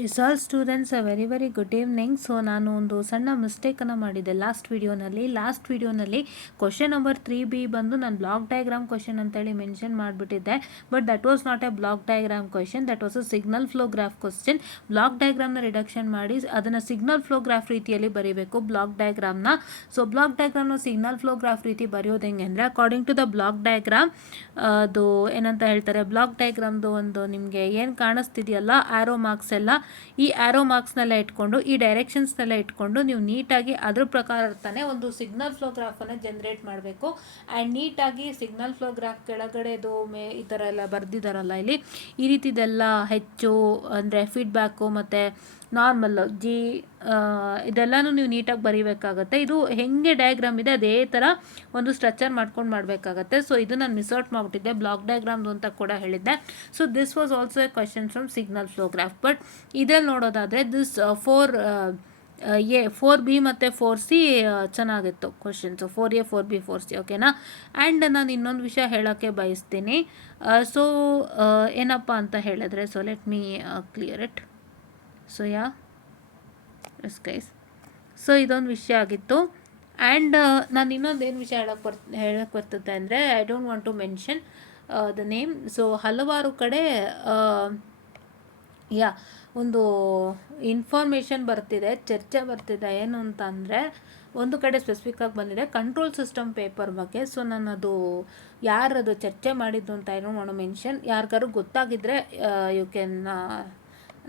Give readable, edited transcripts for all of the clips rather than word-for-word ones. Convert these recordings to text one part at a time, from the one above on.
S all students very good evening. So ನಾನು ಒಂದು ಸಣ್ಣ ಮಿಸ್ಟೇಕನ್ನು ಮಾಡಿದ್ದೆ ಲಾಸ್ಟ್ ವಿಡಿಯೋನಲ್ಲಿ ಕ್ವಶನ್ ನಂಬರ್ 3B ಬಂದು ನಾನು ಬ್ಲಾಕ್ ಡಯಾಗ್ರಾಮ್ ಕ್ವಶನ್ ಅಂತೇಳಿ ಮೆನ್ಷನ್ ಮಾಡಿಬಿಟ್ಟಿದ್ದೆ. But that was not a block diagram question, that was a signal flow graph question. Block ಡಯಾಗ್ರಾಮ್ನ ರಿಡಕ್ಷನ್ ಮಾಡಿ ಅದನ್ನು ಸಿಗ್ನಲ್ ಫ್ಲೋ ಗ್ರಾಫ್ ರೀತಿಯಲ್ಲಿ ಬರೀಬೇಕು ಬ್ಲಾಕ್ ಡಯಾಗ್ರಾಮ್ನ. ಸೊ ಬ್ಲಾಕ್ ಡಯಾಗ್ರಾಮ್ನ ಸಿಗ್ನಲ್ ಫ್ಲೋ ಗ್ರಾಫ್ ರೀತಿ ಬರೆಯೋದು ಹೆಂಗೆ ಅಂದರೆ, according to the block diagram ಅದು ಏನಂತ ಹೇಳ್ತಾರೆ, ಬ್ಲಾಕ್ ಡಯಾಗ್ರಾಮ್ದು ಒಂದು ನಿಮಗೆ ಏನು ಕಾಣಿಸ್ತಿದೆಯಲ್ಲ ಆ್ಯರೋ ಮಾರ್ಕ್ಸ್ ಎಲ್ಲ, ಈ ಆ್ಯರೋ ಮಾರ್ಕ್ಸ್ನೆಲ್ಲ ಇಟ್ಕೊಂಡು ಈ ಡೈರೆಕ್ಷನ್ಸ್ನೆಲ್ಲ ಇಟ್ಕೊಂಡು ನೀವು ನೀಟಾಗಿ ಅದ್ರ ಪ್ರಕಾರ ತಾನೇ ಒಂದು ಸಿಗ್ನಲ್ ಫ್ಲೋ ಗ್ರಾಫನ್ನು ಜನ್ರೇಟ್ ಮಾಡಬೇಕು. ಆ್ಯಂಡ್ ನೀಟಾಗಿ ಸಿಗ್ನಲ್ ಫ್ಲೋ ಗ್ರಾಫ್ ಕೆಳಗಡೆದು ಈ ಥರ ಎಲ್ಲ ಬರೆದಿದ್ದಾರಲ್ಲ ಇಲ್ಲಿ, ಈ ರೀತಿದೆಲ್ಲ ಹೆಚ್ಚು ಅಂದರೆ ಫೀಡ್ಬ್ಯಾಕು ಮತ್ತು ನಾರ್ಮಲ್ಲು ಇದೆಲ್ಲನೂ ನೀವು ನೀಟಾಗಿ ಬರೀಬೇಕಾಗತ್ತೆ. ಇದು ಹೆಂಗೆ ಡಯಾಗ್ರಾಮ್ ಇದೆ ಅದೇ ಥರ ಒಂದು ಸ್ಟ್ರಕ್ಚರ್ ಮಾಡ್ಕೊಂಡು ಮಾಡಬೇಕಾಗತ್ತೆ. ಸೊ ಇದು ನಾನು ಮಿಸ್ ಔಟ್ ಮಾಡಿಬಿಟ್ಟಿದ್ದೆ, ಬ್ಲಾಕ್ ಡಯಾಗ್ರಾಮ್ದು ಅಂತ ಕೂಡ ಹೇಳಿದ್ದೆ. So this was also A question from signal flow graph. But ಇದರಲ್ಲಿ ನೋಡೋದಾದರೆ ದಿಸ್ 4B ಮತ್ತು 4C ಚೆನ್ನಾಗಿತ್ತು ಕ್ವಶನ್ಸು, 4A 4B 4C ಓಕೆನಾ. ಆ್ಯಂಡ್ ನಾನು ಇನ್ನೊಂದು ವಿಷಯ ಹೇಳೋಕ್ಕೆ ಬಯಸ್ತೀನಿ. ಸೊ ಏನಪ್ಪ ಅಂತ ಹೇಳಿದ್ರೆ, so let me clear it. So yes guys, so ಇದೊಂದು ವಿಷಯ ಆಗಿತ್ತು. ಆ್ಯಂಡ್ ನಾನು ಇನ್ನೊಂದೇನು ವಿಷಯ ಹೇಳಕ್ಕೆ ಬರ್ತದೆ ಅಂದರೆ, I don't want to mention the name. So ಹಲವಾರು ಕಡೆ ಒಂದು ಇನ್ಫಾರ್ಮೇಷನ್ ಬರ್ತಿದೆ, ಚರ್ಚೆ ಬರ್ತಿದೆ. ಏನು ಅಂತ ಅಂದರೆ, ಒಂದು ಕಡೆ ಸ್ಪೆಸಿಫಿಕ್ಕಾಗಿ ಬಂದಿದೆ ಕಂಟ್ರೋಲ್ ಸಿಸ್ಟಮ್ ಪೇಪರ್ ಬಗ್ಗೆ. ಸೊ ನಾನು ಅದು ಯಾರದು ಚರ್ಚೆ ಮಾಡಿದ್ದು ಅಂತ I don't want to mention. ಯಾರಿಗಾರು ಗೊತ್ತಾಗಿದ್ದರೆ you can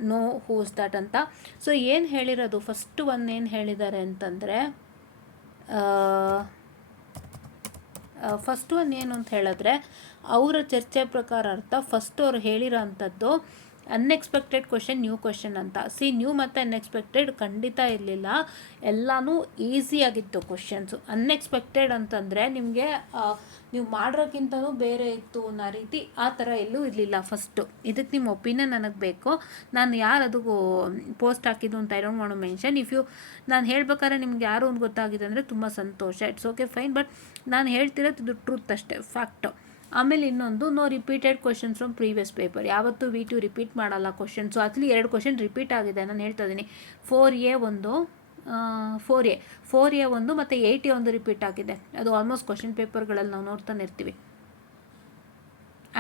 know whose that ಅಂತ. ಸೊ ಏನು ಹೇಳಿರೋದು, ಫಸ್ಟ್ ಏನು ಹೇಳಿದ್ದಾರೆ ಅಂತಂದರೆ, ಫಸ್ಟ್ ಏನು ಅಂತ ಹೇಳಿದ್ರೆ, ಅವರ ಚರ್ಚೆ ಪ್ರಕಾರ ಅರ್ಥ ಫಸ್ಟ್ ಅವ್ರು ಹೇಳಿರೋ ಅಂಥದ್ದು ಅನ್ಎಕ್ಸ್ಪೆಕ್ಟೆಡ್ ಕ್ವಶನ್, ನ್ಯೂ ಕ್ವಶನ್ ಅಂತ. ನ್ಯೂ ಮತ್ತು ಅನ್ಎಕ್ಸ್ಪೆಕ್ಟೆಡ್ ಖಂಡಿತ ಇರಲಿಲ್ಲ, ಎಲ್ಲನೂ ಈಸಿಯಾಗಿತ್ತು ಕ್ವಶನ್ಸು. ಅನ್ಎಕ್ಸ್ಪೆಕ್ಟೆಡ್ ಅಂತಂದರೆ ನಿಮಗೆ ನೀವು ಮಾಡೋಕ್ಕಿಂತಲೂ ಬೇರೆ ಇತ್ತು ಅನ್ನೋ ರೀತಿ, ಆ ಥರ ಎಲ್ಲೂ ಇರಲಿಲ್ಲ ಫಸ್ಟು. ಇದಕ್ಕೆ ನಿಮ್ಮ ಒಪಿನಿಯನ್ ನನಗೆ ಬೇಕು. ನಾನು ಯಾರು ಅದು ಪೋಸ್ಟ್ ಹಾಕಿದ್ದು ಅಂತ I don't want to mention. ನಾನು ಹೇಳ್ಬೇಕಾದ್ರೆ ನಿಮ್ಗೆ ಯಾರು ಒಂದು ಗೊತ್ತಾಗಿದೆ ಅಂದರೆ ತುಂಬ ಸಂತೋಷ, ಇಟ್ಸ್ ಓಕೆ ಫೈನ್. ಬಟ್ ನಾನು ಹೇಳ್ತಿರೋದು ಇದು ಟ್ರೂತ್ ಅಷ್ಟೇ, ಫ್ಯಾಕ್ಟು. ಆಮೇಲೆ ಇನ್ನೊಂದು, no repeated questions from previous paper. ಯಾವತ್ತೂ V2 ರಿಪೀಟ್ ಮಾಡಲ್ಲ ಕ್ವಶನ್ಸು. ಆಕ್ಚುಲಿ 2 ಕ್ವಶನ್ ರಿಪೀಟ್ ಆಗಿದೆ, ನಾನು ಹೇಳ್ತಾ ಇದ್ದೀನಿ. 4A ಒಂದು ಮತ್ತು 8A ಒಂದು ರಿಪೀಟ್ ಆಗಿದೆ. ಅದು ಆಲ್ಮೋಸ್ಟ್ ಕ್ವಶನ್ ಪೇಪರ್ಗಳಲ್ಲಿ ನಾವು ನೋಡ್ತಾನೆ ಇರ್ತೀವಿ.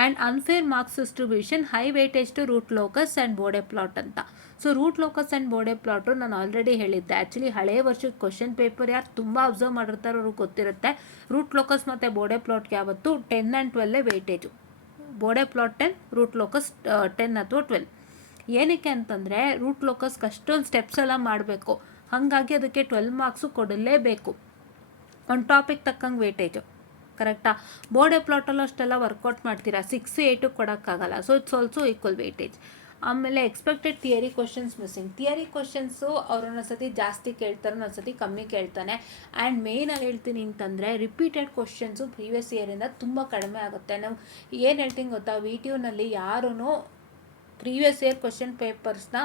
And unfair marks distribution, high weightage to root locus and Bode plot ಅಂತ. So root locus and Bode plot ನಾನು ಆಲ್ರೆಡಿ ಹೇಳಿದ್ದೆ. ಆ್ಯಕ್ಚುಲಿ ಹಳೆಯ ವರ್ಷದ ಕ್ವಶನ್ ಪೇಪರ್ ಯಾರು ತುಂಬ ಅಬ್ಸರ್ವ್ ಮಾಡಿರ್ತಾರೋ ಅವ್ರಿಗೆ ಗೊತ್ತಿರುತ್ತೆ. ರೂಟ್ ಲೋಕಸ್ ಮತ್ತು ಬೋಡೆ ಪ್ಲಾಟ್ಗೆ ಯಾವತ್ತು 10 and 12 weightage. Bode plot 10, root locus 10 ಅಥವಾ 12. ಏನಕ್ಕೆ ಅಂತಂದರೆ, ರೂಟ್ ಲೋಕಸ್ಗೆ ಅಷ್ಟೊಂದು ಸ್ಟೆಪ್ಸ್ ಎಲ್ಲ ಮಾಡಬೇಕು, ಹಾಗಾಗಿ ಅದಕ್ಕೆ 12 ಮಾರ್ಕ್ಸು ಕೊಡಲೇಬೇಕು. ಒಂದು ಟಾಪಿಕ್ ತಕ್ಕಂಗೆ ವೇಟೇಜು, ಕರೆಕ್ಟಾ. ಬೋರ್ಡೆ ಪ್ಲಾಟಲ್ಲೂ ಅಷ್ಟೆಲ್ಲ ವರ್ಕೌಟ್ ಮಾಡ್ತೀರಾ, 6, 8 ಕೊಡೋಕ್ಕಾಗಲ್ಲ. So it's also equal weightage. ಆಮೇಲೆ expected theory questions missing. Theory questions ಅವ್ರು ಒಂದೊಂದ್ಸತಿ ಜಾಸ್ತಿ ಕೇಳ್ತಾರೆ, ಒಂದೊಂದ್ಸತಿ ಕಮ್ಮಿ ಕೇಳ್ತಾನೆ. ಆ್ಯಂಡ್ ಮೇಯ್ನಲ್ಲಿ ಹೇಳ್ತೀನಿ ಅಂತಂದರೆ, ರಿಪೀಟೆಡ್ ಕ್ವಶನ್ಸು ಪ್ರೀವಿಯಸ್ ಇಯರಿಂದ ತುಂಬ ಕಡಿಮೆ ಆಗುತ್ತೆ. ನಾವು ಏನು ಹೇಳ್ತೀನಿ ಗೊತ್ತಾ, V2ನಲ್ಲಿ ಯಾರೂ ಪ್ರೀವಿಯಸ್ ಇಯರ್ ಕ್ವಶನ್ ಪೇಪರ್ಸ್ನ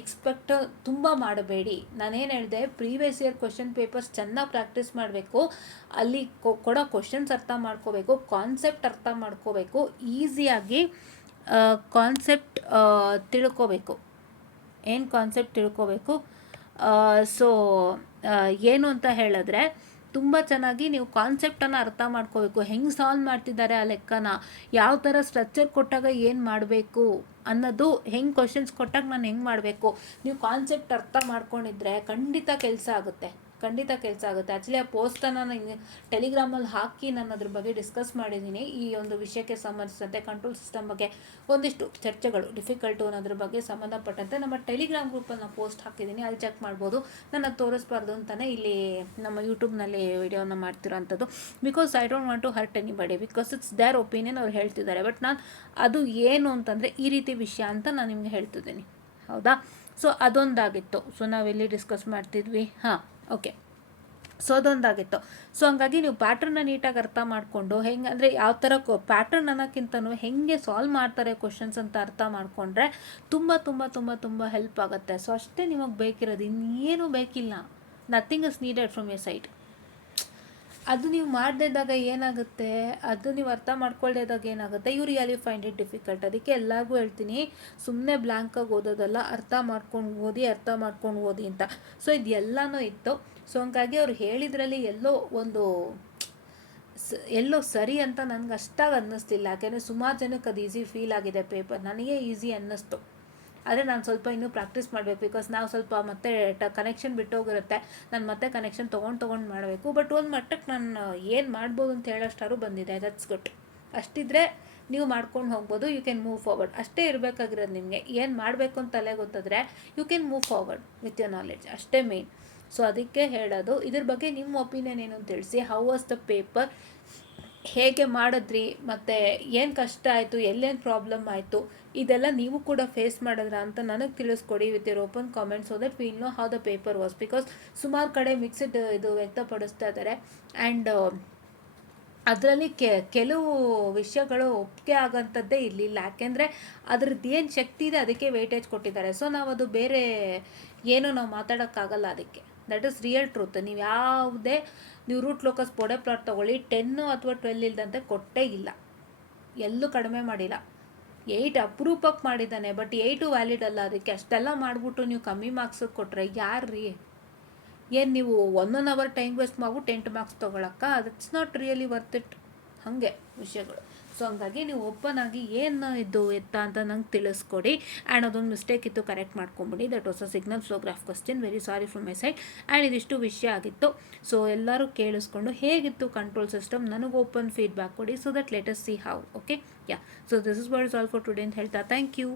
ಎಕ್ಸ್ಪೆಕ್ಟ್ ತುಂಬ ಮಾಡಬೇಡಿ. ನಾನೇನು ಹೇಳಿದೆ, ಪ್ರೀವಿಯಸ್ ಇಯರ್ ಕ್ವಶನ್ ಪೇಪರ್ಸ್ ಚೆನ್ನಾಗಿ ಪ್ರಾಕ್ಟೀಸ್ ಮಾಡಬೇಕು, ಅಲ್ಲಿ ಕೊಡೋ ಕ್ವಶನ್ಸ್ ಅರ್ಥ ಮಾಡ್ಕೋಬೇಕು, ಕಾನ್ಸೆಪ್ಟ್ ಅರ್ಥ ಮಾಡ್ಕೋಬೇಕು, ಈಸಿಯಾಗಿ ಕಾನ್ಸೆಪ್ಟ್ ತಿಳ್ಕೋಬೇಕು. ಏನು ಕಾನ್ಸೆಪ್ಟ್ ತಿಳ್ಕೋಬೇಕು? ಸೊ ಏನು ಅಂತ ಹೇಳಿದ್ರೆ, ತುಂಬ ಚೆನ್ನಾಗಿ ನೀವು ಕಾನ್ಸೆಪ್ಟನ್ನು ಅರ್ಥ ಮಾಡ್ಕೋಬೇಕು. ಹೆಂಗೆ ಸಾಲ್ವ್ ಮಾಡ್ತಿದ್ದಾರೆ ಆ ಲೆಕ್ಕನ, ಯಾವ ಥರ ಸ್ಟ್ರಕ್ಚರ್ ಕೊಟ್ಟಾಗ ಏನು ಮಾಡಬೇಕು ಅನ್ನೋದು, ಹೆಂಗೆ ಕ್ವಶನ್ಸ್ ಕೊಟ್ಟಾಗ ನಾನು ಹೆಂಗೆ ಮಾಡಬೇಕು, ನೀವು ಕಾನ್ಸೆಪ್ಟ್ ಅರ್ಥ ಮಾಡ್ಕೊಂಡಿದ್ರೆ ಖಂಡಿತ ಕೆಲಸ ಆಗುತ್ತೆ. ಆ್ಯಕ್ಚುಲಿ ಆ ಪೋಸ್ಟನ್ನು ನಾನು ಟೆಲಿಗ್ರಾಮಲ್ಲಿ ಹಾಕಿ ನಾನು ಅದ್ರ ಬಗ್ಗೆ ಡಿಸ್ಕಸ್ ಮಾಡಿದ್ದೀನಿ. ಈ ಒಂದು ವಿಷಯಕ್ಕೆ ಸಂಬಂಧಿಸಿದಂತೆ ಕಂಟ್ರೋಲ್ ಸಿಸ್ಟಮ್ ಬಗ್ಗೆ ಒಂದಿಷ್ಟು ಚರ್ಚೆಗಳು ಡಿಫಿಕಲ್ಟು ಅನ್ನೋದ್ರ ಬಗ್ಗೆ ಸಂಬಂಧಪಟ್ಟಂತೆ ನಮ್ಮ ಟೆಲಿಗ್ರಾಮ್ ಗ್ರೂಪಲ್ಲಿ ನಾನು ಪೋಸ್ಟ್ ಹಾಕಿದ್ದೀನಿ, ಅಲ್ಲಿ ಚೆಕ್ ಮಾಡ್ಬೋದು. ನಾನು ತೋರಿಸ್ಬಾರ್ದು ಅಂತಲೇ ಇಲ್ಲಿ ನಮ್ಮ ಯೂಟ್ಯೂಬ್ನಲ್ಲಿ ವಿಡಿಯೋನ ಮಾಡ್ತಿರೋಂಥದ್ದು. Because I don't want to hurt anybody, because it's their opinion, ಅವ್ರು ಹೇಳ್ತಿದ್ದಾರೆ. ಬಟ್ ನಾನು ಅದು ಏನು ಅಂತಂದರೆ ಈ ರೀತಿ ವಿಷಯ ಅಂತ ನಾನು ನಿಮಗೆ ಹೇಳ್ತಿದ್ದೀನಿ, ಹೌದಾ. ಸೊ ಅದೊಂದಾಗಿತ್ತು. ಸೊ ನಾವೆಲ್ಲಿ ಡಿಸ್ಕಸ್ ಮಾಡ್ತಿದ್ವಿ, ಓಕೆ. ಸೊ ಅದೊಂದಾಗಿತ್ತು. ಸೊ ಹಂಗಾಗಿ ನೀವು ಪ್ಯಾಟ್ರನ್ನ ನೀಟಾಗಿ ಅರ್ಥ ಮಾಡಿಕೊಂಡು, ಹೆಂಗೆ ಅಂದರೆ ಯಾವ ಥರ ಪ್ಯಾಟ್ರನ್ ಅನ್ನೋಕ್ಕಿಂತನೂ ಹೆಂಗೆ ಸಾಲ್ವ್ ಮಾಡ್ತಾರೆ ಕ್ವಶನ್ಸ್ ಅಂತ ಅರ್ಥ ಮಾಡಿಕೊಂಡ್ರೆ ತುಂಬ ತುಂಬ ತುಂಬ ತುಂಬ ಹೆಲ್ಪ್ ಆಗುತ್ತೆ. ಸೊ ಅಷ್ಟೇ ನಿಮಗೆ ಬೇಕಿರೋದು, ಇನ್ನೇನು ಬೇಕಿಲ್ಲ. Nothing is needed from your side. ಅದು ನೀವು ಮಾಡದೇ ಇದ್ದಾಗ ಏನಾಗುತ್ತೆ, ಅದು ನೀವು ಅರ್ಥ ಮಾಡ್ಕೊಳ್ಳದೇ ಇದ್ದಾಗ ಏನಾಗುತ್ತೆ, you really find it difficult. ಅದಕ್ಕೆ ಎಲ್ಲರಿಗೂ ಹೇಳ್ತೀನಿ, ಸುಮ್ಮನೆ ಬ್ಲ್ಯಾಂಕಾಗಿ ಓದೋದಲ್ಲ, ಅರ್ಥ ಮಾಡ್ಕೊಂಡು ಓದಿ ಅಂತ. ಸೊ ಇದು ಎಲ್ಲನೂ ಇತ್ತು. ಸೊ ಹಂಗಾಗಿ ಅವ್ರು ಹೇಳಿದ್ರಲ್ಲಿ ಎಲ್ಲೋ ಸರಿ ಅಂತ ನನಗೆ ಅಷ್ಟಾಗಿ ಅನ್ನಿಸ್ತಿಲ್ಲ. ಯಾಕೆಂದರೆ ಸುಮಾರು ಜನಕ್ಕೆ ಅದು ಈಸಿ ಫೀಲ್ ಆಗಿದೆ ಪೇಪರ್. ನನಗೆ ಈಸಿ ಅನ್ನಿಸ್ತು, ಆದರೆ ನಾನು ಸ್ವಲ್ಪ ಇನ್ನೂ ಪ್ರಾಕ್ಟೀಸ್ ಮಾಡಬೇಕು. ಬಿಕಾಸ್ ನಾವು ಸ್ವಲ್ಪ ಮತ್ತೆ ಕನೆಕ್ಷನ್ ಬಿಟ್ಟೋಗಿರುತ್ತೆ. ನಾನು ಮತ್ತೆ ಕನೆಕ್ಷನ್ ತೊಗೊಂಡು ಮಾಡಬೇಕು. ಬಟ್ ಒಂದು ಮಟ್ಟಕ್ಕೆ ನಾನು ಏನು ಮಾಡ್ಬೋದು ಅಂತ ಹೇಳೋಷ್ಟಾರು ಬಂದಿದೆ. That's good. ಅಷ್ಟಿದ್ರೆ ನೀವು ಮಾಡ್ಕೊಂಡು ಹೋಗ್ಬೋದು. You can move forward. ಅಷ್ಟೇ ಇರಬೇಕಾಗಿರೋದು ನಿಮಗೆ. ಏನು ಮಾಡಬೇಕು ಅಂತ ತಲೆ ಗೊತ್ತಾದರೆ you can move forward with your knowledge. ಅಷ್ಟೇ ಮೇನ್. ಸೊ ಅದಕ್ಕೆ ಹೇಳೋದು. ಇದ್ರ ಬಗ್ಗೆ ನಿಮ್ಮ ಒಪಿನಿಯನ್ ಏನು ಅಂತ ತಿಳಿಸಿ. ಹೌ ವಾಸ್ ದ ಪೇಪರ್, ಹೇಗೆ ಮಾಡಿದ್ರಿ, ಮತ್ತು ಏನು ಕಷ್ಟ ಆಯಿತು, ಎಲ್ಲೇನು ಪ್ರಾಬ್ಲಮ್ ಆಯಿತು, ಇದೆಲ್ಲ ನೀವು ಕೂಡ ಫೇಸ್ ಮಾಡಿದ್ರ ಅಂತ ನನಗೆ ತಿಳಿಸ್ಕೊಡಿ with your open comments. So that will know how the paper was. Because ಸುಮಾರು ಕಡೆ ಮಿಕ್ಸ್ಡ್ ಇದು ವ್ಯಕ್ತಪಡಿಸ್ತಾ ಇದ್ದಾರೆ. ಆ್ಯಂಡ್ ಅದರಲ್ಲಿ ಕೆಲವು ವಿಷಯಗಳು ಒಪ್ಪಿಗೆ ಆಗೋಂಥದ್ದೇ ಇರಲಿಲ್ಲ. ಯಾಕೆಂದರೆ ಅದ್ರದ್ದು ಏನು ಶಕ್ತಿ ಇದೆ ಅದಕ್ಕೆ ವೇಟೇಜ್ ಕೊಟ್ಟಿದ್ದಾರೆ. ಸೊ ನಾವು ಅದು ಬೇರೆ ಏನೂ ನಾವು ಮಾತಾಡೋಕ್ಕಾಗಲ್ಲ ಅದಕ್ಕೆ. That is real truth. ನೀವು ರೂಟ್ ಲೋಕಸ್ ಬೋಡೆ ಪ್ಲಾಟ್ ತೊಗೊಳ್ಳಿ, 10 ಅಥವಾ 12 ಇಲ್ದಂತೆ ಕೊಟ್ಟೇ ಇಲ್ಲ, ಎಲ್ಲೂ ಕಡಿಮೆ ಮಾಡಿಲ್ಲ. 8 ಅಪ್ರೂಪಕ್ಕೆ ಮಾಡಿದ್ದಾನೆ, ಬಟ್ 8 ವ್ಯಾಲಿಡ್ ಅಲ್ಲ. ಅದಕ್ಕೆ ಅಷ್ಟೆಲ್ಲ ಮಾಡಿಬಿಟ್ಟು ನೀವು ಕಮ್ಮಿ ಮಾರ್ಕ್ಸಿಗೆ ಕೊಟ್ಟರೆ ಯಾರ್ರೀ? ಏನು ನೀವು 1 ಅವರ್ ಟೈಮ್ ವೇಸ್ಟ್ ಮಾಡ್ಬಿಟ್ಟು 8 ಮಾರ್ಕ್ಸ್ ತೊಗೊಳಕ್ಕ? That's not really worth it. ಹಾಗೆ ವಿಷಯಗಳು. ಸೊ ಹಂಗಾಗಿ ನೀವು ಓಪನ್ ಆಗಿ ಏನು ಇದು ಎತ್ತ ಅಂತ ನಂಗೆ ತಿಳಿಸ್ಕೊಡಿ. ಆ್ಯಂಡ್ ಅದೊಂದು ಮಿಸ್ಟೇಕ್ ಇತ್ತು, ಕರೆಕ್ಟ್ ಮಾಡ್ಕೊಂಬಿಡಿ. That was a signal flow graph question. Very sorry from my side. And ಇದಿಷ್ಟು ವಿಷಯ ಆಗಿತ್ತು. ಸೊ ಎಲ್ಲರೂ ಕೇಳಿಸ್ಕೊಂಡು ಹೇಗಿತ್ತು ಕಂಟ್ರೋಲ್ ಸಿಸ್ಟಮ್ ನನಗೆ ಓಪನ್ ಫೀಡ್ಬ್ಯಾಕ್ ಕೊಡಿ. So that let us see how. Okay, ya. So this is what is all for today ಅಂತ ಹೇಳ್ತಾ ಥ್ಯಾಂಕ್ ಯು.